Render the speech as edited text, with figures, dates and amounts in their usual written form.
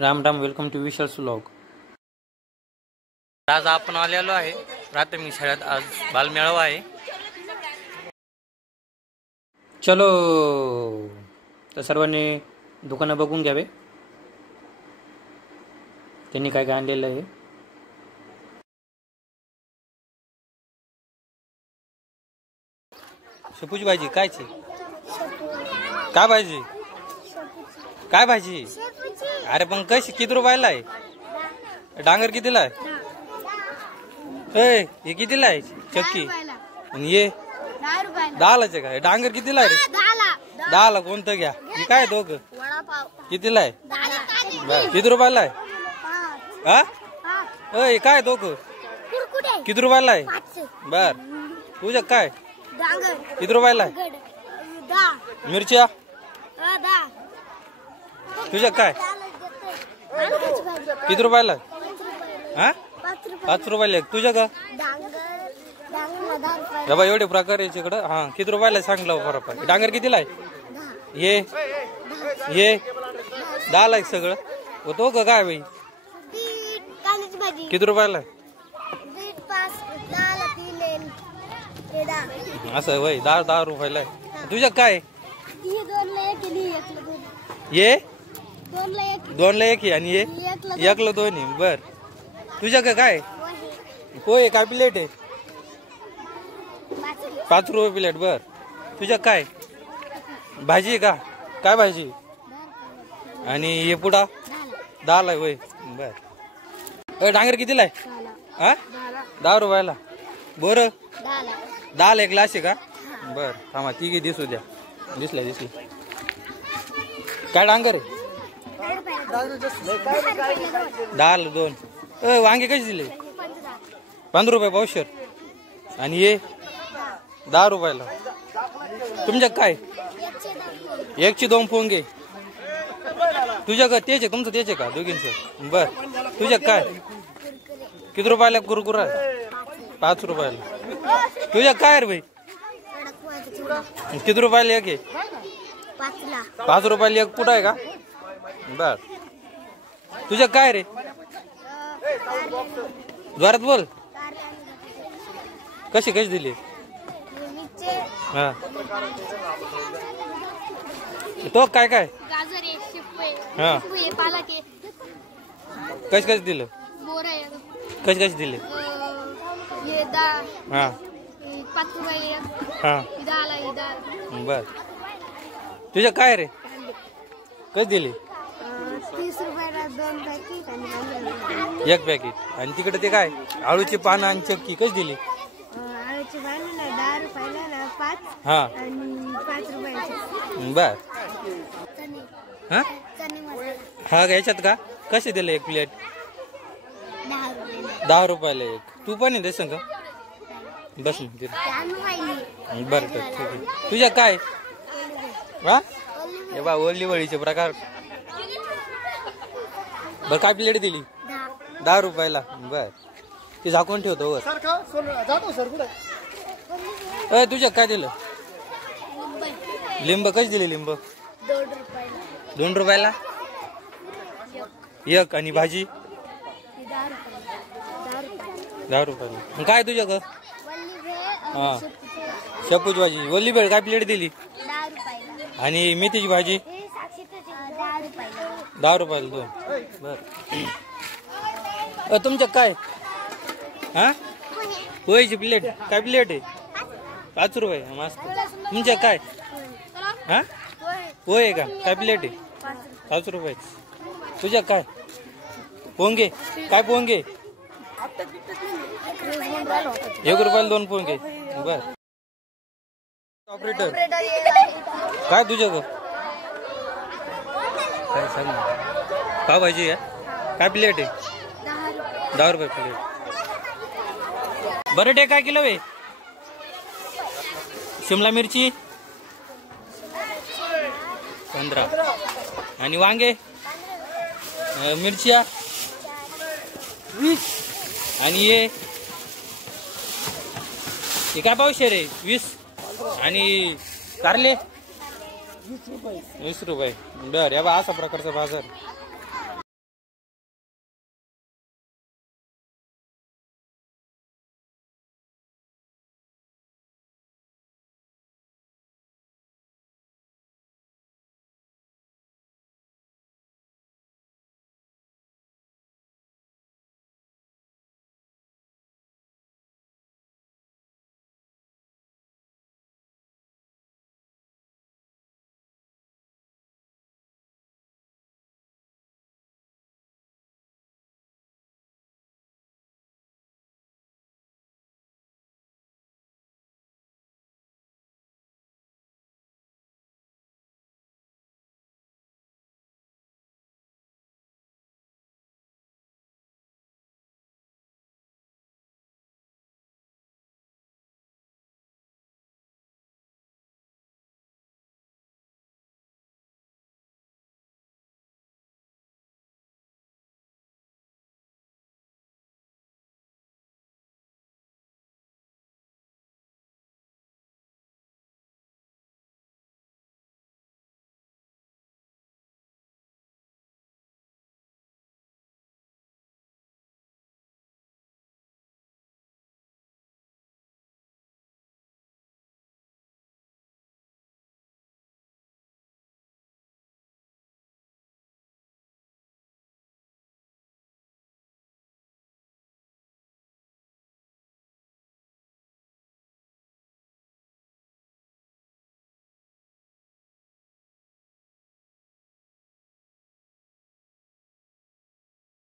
Ram Ram, welcome to Vishal vlog. आज आपण आलेलो आहे प्राथमिक शाळेत। आज बालमेळावा आहे। चलो, तर सर्वांनी दुकानं बघून घ्यावे, त्यांनी काय काय आणलेलं आहे। शेपूची भाजी कायची? काय भाजी? काय भाजी? अरे पण कशी, किती रुपयाला आहे? डांगर कितीला आहे? हे कितीला आहे चक्की? आणि ये 10लाच आहे का? डांगर कितीला आहे रे? 10ला कोणतं घ्या? हे काय दोघं कितीला आहे? किती रुपयाला आहे? हा काय दोघं किती रुपयाला आहे? बर, तुझं काय किती रुपयाला आहे? मिरच्या तुझ्या काय किती रुपयाला आहे? हा 5 रुपयाला तुझ्या का? बाबा एवढे प्रकार आहे इकडं। हा किती रुपयाला सांगलं बरोबर? डांगर कितीला आहे? ये 10ला आहे सगळं होतो का? काय बाई किती रुपयाला आहे? असं वय 10 रुपयाला आहे। तुझ्या काय? ये 2ला 1 आणि ये 1ला 2। बर, तुझ्या का काय? होय, काय प्लेट आहे? 5 रुपये प्लेट। बर, तुझ्या काय भाजी आहे का? काय भाजी? आणि हे पुडा 10ला आहे वय। बर, डांगर कितीला आहे? हा 10 रुपयाला। बोर 10ला 1 ग्लास आहे का? बर, थांबा तिघी दिसू द्या। दिसला काय डांगर आहे? 10ला 2। वांगे कसे दिले? 15 रुपये पावशेर। आणि हे 10 रुपयाला। तुमच्या काय? 1चे 2 पोंगे। तुझ्या का तेच आहे? तुमचं तेच आहे का दोघींचं? बर, तुझ्या काय किती रुपयाला कुरकुरा? 5 रुपयाला। तुझ्या काय रे भाई? किती रुपयाला 1 आहे? 5 रुपयाला 1 पुडा आहे का? बर, तुझ्या काय रे? जोरात बोल। कशी दिली? हा तो काय काय? हा कशी दिलं? कशी दिले? हा 5 रुपये। हा बर, तुझ्या काय रे? कशी दिली? 30 रुपयाला 2 पॅकेट आणि 1 पॅकेट। आणि तिकडे ते काय आळूची पानं आणि चक्की कशी दिली? आळूची पानं 10 रुपयाला 5 हा आणि 5 रुपयाची। बर, हा हा याच्यात का कशी दिलं 1 प्लेट? 10 रुपयाला 1। तू पण आहे देसन का? बस बर, ठीक आहे। तुझ्या काय? हा हे बा ओली वळीचे प्रकार। बर, काय प्लेट दिली? 10 रुपयाला। बर, ते झाकून ठेवतो वर। तुझ्या काय दिलं? लिंब कशी दिली? लिंब 2 रुपयाला 1 आणि भाजी 10 रुपयाला। काय तुझ्या का? हा शेपूची भाजी वल्ली भेळ काय प्लेट दिली? 10 रुपयाला। आणि मेथीची भाजी 10 रुपयाला 2। बर, तुमच्या काय? हा पोहेची प्लेट काय प्लेट आहे? 5 रुपये। मस्त। तुमच्या काय? हा पोहे का काय प्लेट आहे? 5 रुपये। तुझ्या काय? पोंगे काय पोंगे? 1 रुपयाला 2 पोंगे। बर, ऑपरेटर काय तुझ्या का? काय सांग? पाव भाजी आहे काय प्लेट आहे? 10 रुपये प्लेट। बटाटे काय किलो आहे? शिमला मिरची 15 आणि वांगे मिरच्या 20 आणि ये काय पावशेर आहे? 20 आणि कारले 20 रुपये। बर, या बा असा प्रकारचा बाजार।